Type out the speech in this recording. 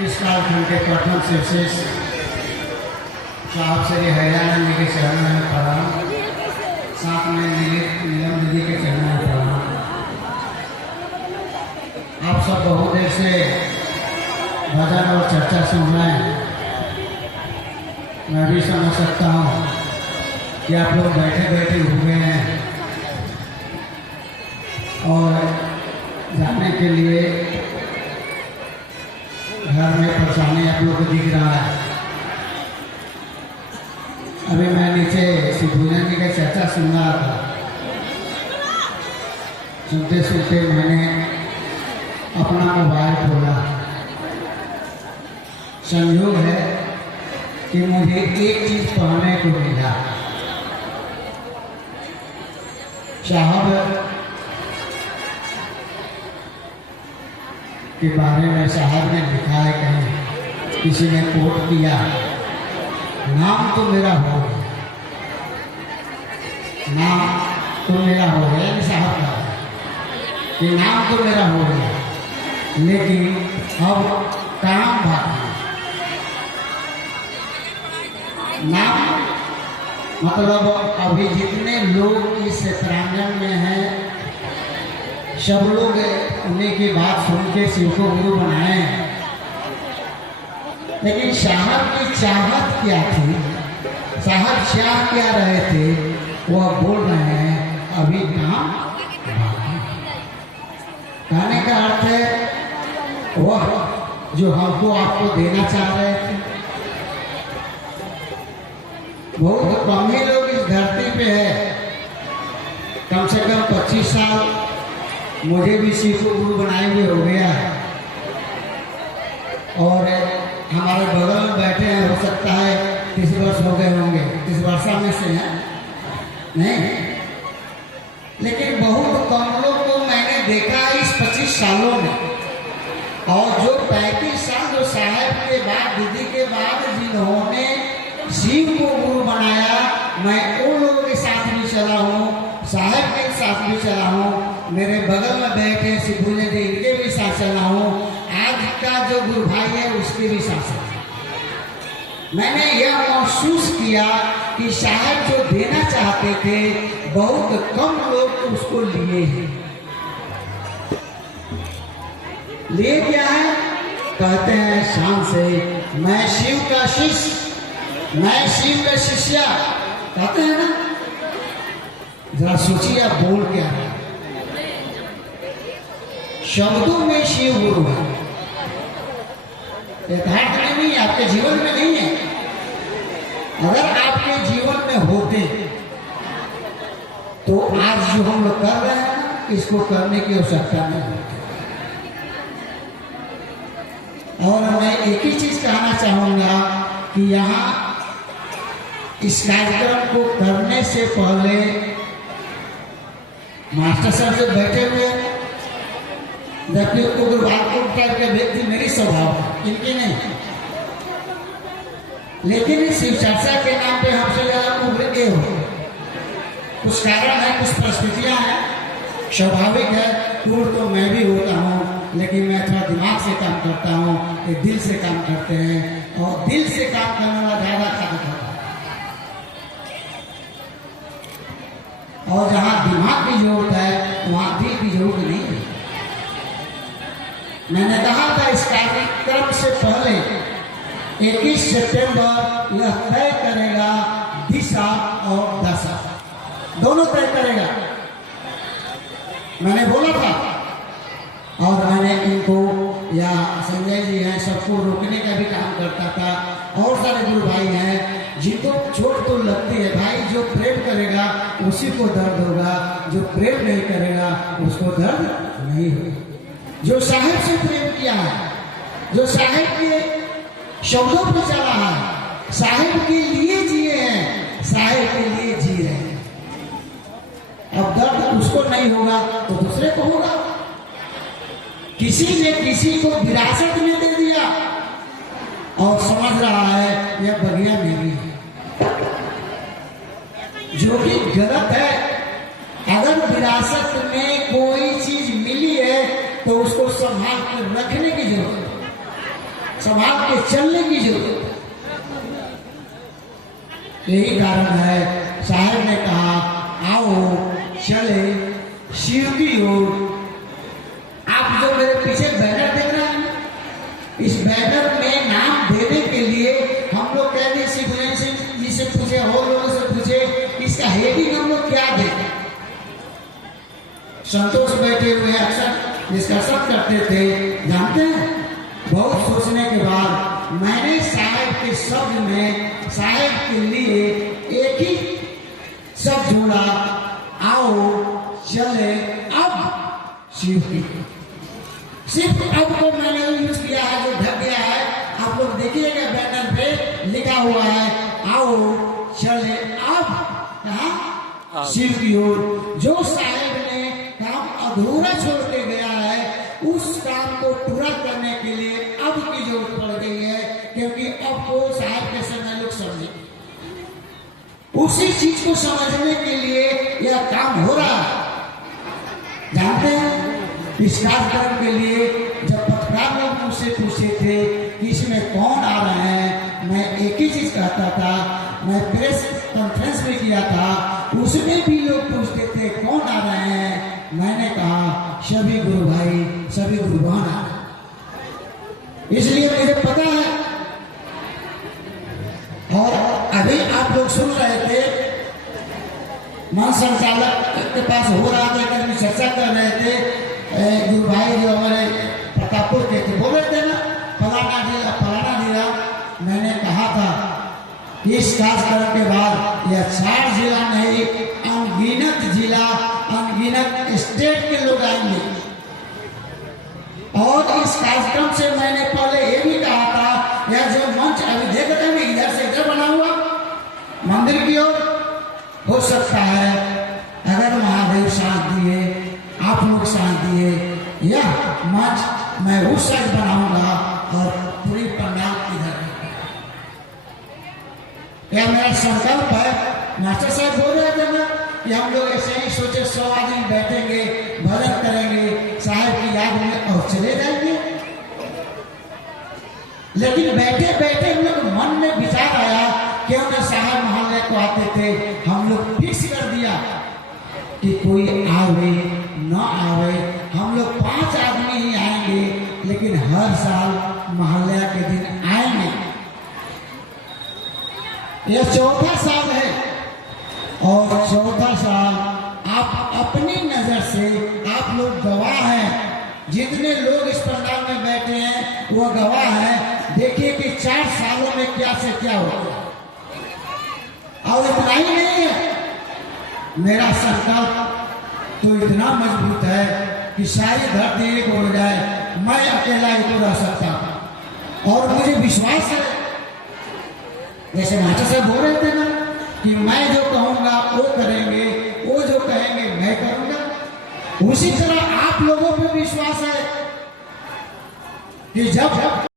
इस कालखंड के प्रथम शिवशेष साहब श्री हरियाणा जी के चरणों में प्रणाम, साथ में नीलम दीदी के चरणों में प्रणाम। आप सब बहुत देर से भजन और चर्चा सुन रहे हैं। मैं भी समझ सकता हूँ कि आप लोग बैठे बैठे हुए हैं और जाने के लिए घर में परेशानी आप लोग को दिख रहा है। अभी मैं नीचे श्री भूजन जी की चर्चा सुन रहा था। सुनते सुनते मैंने अपना मोबाइल खोला। संयोग है कि मुझे एक चीज पढ़ने को मिला। साहब के बारे में साहब ने लिखा है, कहीं किसी ने कोट किया, नाम तो मेरा हो गया, नाम तो मेरा हो गया। साहब का कि नाम तो मेरा हो गया, लेकिन अब काम बाकी। नाम मतलब अभी जितने लोग इस प्रांगण में हैं, सब लोग उन्हीं की बात सुन के शिव को गुरु बनाए। लेकिन साहब की चाहत क्या थी, साहब चाह क्या रहे थे, वह बोल रहे हैं अभी काम कहने का अर्थ है वह जो हमको आपको देना चाह रहे थे। बहुत कम ही लोग इस धरती पे है। कम से कम 25 साल मुझे भी शिव को गुरु बनाए हुए हो गया है, और हमारे बगल में बैठे हैं, हो सकता है 30 वर्ष हो गए होंगे, 30 वर्षा में से हैं नहीं, लेकिन बहुत कम लोग को मैंने देखा इस 25 सालों में। और जो 35 साल जो साहब के बाद, दीदी के बाद जिन्होंने शिव को गुरु बनाया, मैं उन लोगों के साथ भी चला हूँ, साहब के साथ भी चला हूँ, मेरे बगल में बैठे सिद्धू जी इनके भी साथ चला हूँ, आज का जो गुरु भाई है उसके भी साथ चला। मैंने यह महसूस किया कि साहब जो देना चाहते थे बहुत कम लोग उसको लिए हैं। लिए क्या है? कहते हैं शान से, मैं शिव का शिष्य, मैं शिव का शिष्या, कहते हैं ना। जरा सोचिए आप बोल क्या है। शब्दों में शिव गुरु है, यथार्थ में नहीं, आपके जीवन में नहीं है। अगर आपके जीवन में होते तो आज जो हम लोग कर रहे हैं इसको करने की आवश्यकता नहीं होती। और मैं एक ही चीज कहना चाहूंगा कि यहाँ इस कार्यक्रम को करने से पहले मास्टर साहब से बैठे हुए, जबकि उग्रवाद टाइप के व्यक्ति मेरी स्वभाव है, इनकी नहीं। लेकिन शिव चर्चा के नाम पे हमसे ज्यादा उग्र के हो, कुछ कारण है, कुछ परिस्थितियां हैं, स्वाभाविक है। क्रूर तो मैं भी होता हूँ, लेकिन मैं थोड़ा दिमाग से काम करता हूँ, ये दिल से काम करते हैं, और दिल से काम करने वाला ज्यादा खाते है। और जहाँ दिमाग की जरूरत है वहाँ दिल की जरूरत नहीं है। मैंने कहा था इस कार्यक्रम से पहले 21 सितंबर यह तय करेगा दिशा और दशा, दोनों तय करेगा, मैंने बोला था। और मैंने इनको या संजय जी हैं सबको रोकने का भी काम करता था। और सारे गुरु भाई हैं जिनको चोट तो लगती है, भाई जो प्रेम करेगा उसी को दर्द होगा, जो प्रेम नहीं करेगा उसको दर्द नहीं होगा। जो साहिब से प्रेम किया है, जो साहिब के शब्दों पर चला है, साहिब के लिए जिए हैं, साहिब के लिए जी रहे हैं। अब दर्द उसको नहीं होगा तो दूसरे को होगा। किसी ने किसी को विरासत में दे दिया और समझ रहा है यह बगिया मेरी है, जो कि गलत है। अगर विरासत में कोई चीज मिली है तो उसको संभाल कर रखने की जरूरत है। संभाल के चलने की जरूरत है। यही कारण है साहब ने कहा आओ चले शिव की ओर। आप जो मेरे पीछे बैनर देख रहे हैं, इस बैनर में नाम देने के लिए हम लोग कह रहे शिवराज सिंह जी से पूछे और लोगों से पूछे इसका हेडिंग हम लोग क्या दें। संतोष बैठे हुए अक्सर डिस्कशन करते थे, जानते हैं। बहुत सोचने के बाद मैंने साहब के शब्द में साहब के लिए एक ही शब्द जोड़ा, आओ चले अब शिव की। सिर्फ अब को मैंने यूज किया है, जो ढक गया है। आप लोग देखिएगा बैनर पे लिखा हुआ है आओ चले अब कहा शिव की ओर। जो साहब ने काम अधूरा छोड़ के गया है, उस काम को पूरा करने के लिए अब की जरूरत पड़ गई है, क्योंकि अब को साहब के समय लोग समझे। उसी चीज को समझने के लिए यह काम हो रहा है। जानते हैं इस कार्यक्रम के लिए जब पत्रकार लोग मुझसे पूछे थे कि इसमें कौन आ रहे हैं, मैं एक ही चीज कहता था। मैं प्रेस कॉन्फ्रेंस में किया था, उसमें भी लोग पूछते थे कौन आ रहे हैं। मैंने कहा सभी गुरु भाई सभी गुरु बहन आ रहे। इसलिए मुझे पता है। और अभी आप लोग सुन रहे थे, मन संचालक के पास हो रहा था कि चर्चा कर रहे थे। गुरु भाई जो हमारे प्रतापपुर के थे बोल रहे थे ना फलाना जिला। मैंने कहा था इस कार्यक्रम के बाद यह 4 जिला नहीं, अनगिनत जिला अनगिनत स्टेट के लोग आएंगे। और इस कार्यक्रम से मैंने पहले ये भी कहा था, यह जो मंच अभी देख रहे हैं इधर से इधर बना हुआ मंदिर की ओर, हो सकता है अगर महादेव साथ दिए, आप लोग साथ दिए, यह मंच मैं उस साइड बनाऊंगा और पूरी पंडाल इधर। यह मेरा संकल्प है। मास्टर साहब बोल रहे थे ना कि हम लोग ऐसे ही सोचे 100 आदमी बैठेंगे, भजन करेंगे, साहब की याद में और चले जाएंगे। लेकिन बैठे बैठे हम लोग मन में विचार आया, क्यों न साहब मोहल्ले को आते थे। हम लोग फिक्स कर दिया कि कोई आवे न आवे, हम लोग 5 आदमी ही आएंगे, लेकिन हर साल मोहल्ले के दिन आएंगे। यह 4था साल है और 4था साल आप अपनी नजर से आप लोग गवाह हैं। जितने लोग इस पंडाल में बैठे हैं वो गवाह हैं। देखिए कि 4 सालों में क्या से क्या हुआ। और इतना ही नहीं है, मेरा संकल्प तो इतना मजबूत है कि सारी धरती एक हो जाए, मैं अकेला ही तो रह सकता हूं। और मुझे विश्वास है, जैसे मास्टर साहब बोल रहे थे ना कि मैं जो कहूंगा वो करेंगे, वो जो कहेंगे मैं करूंगा, उसी तरह आप लोगों पे विश्वास है कि जब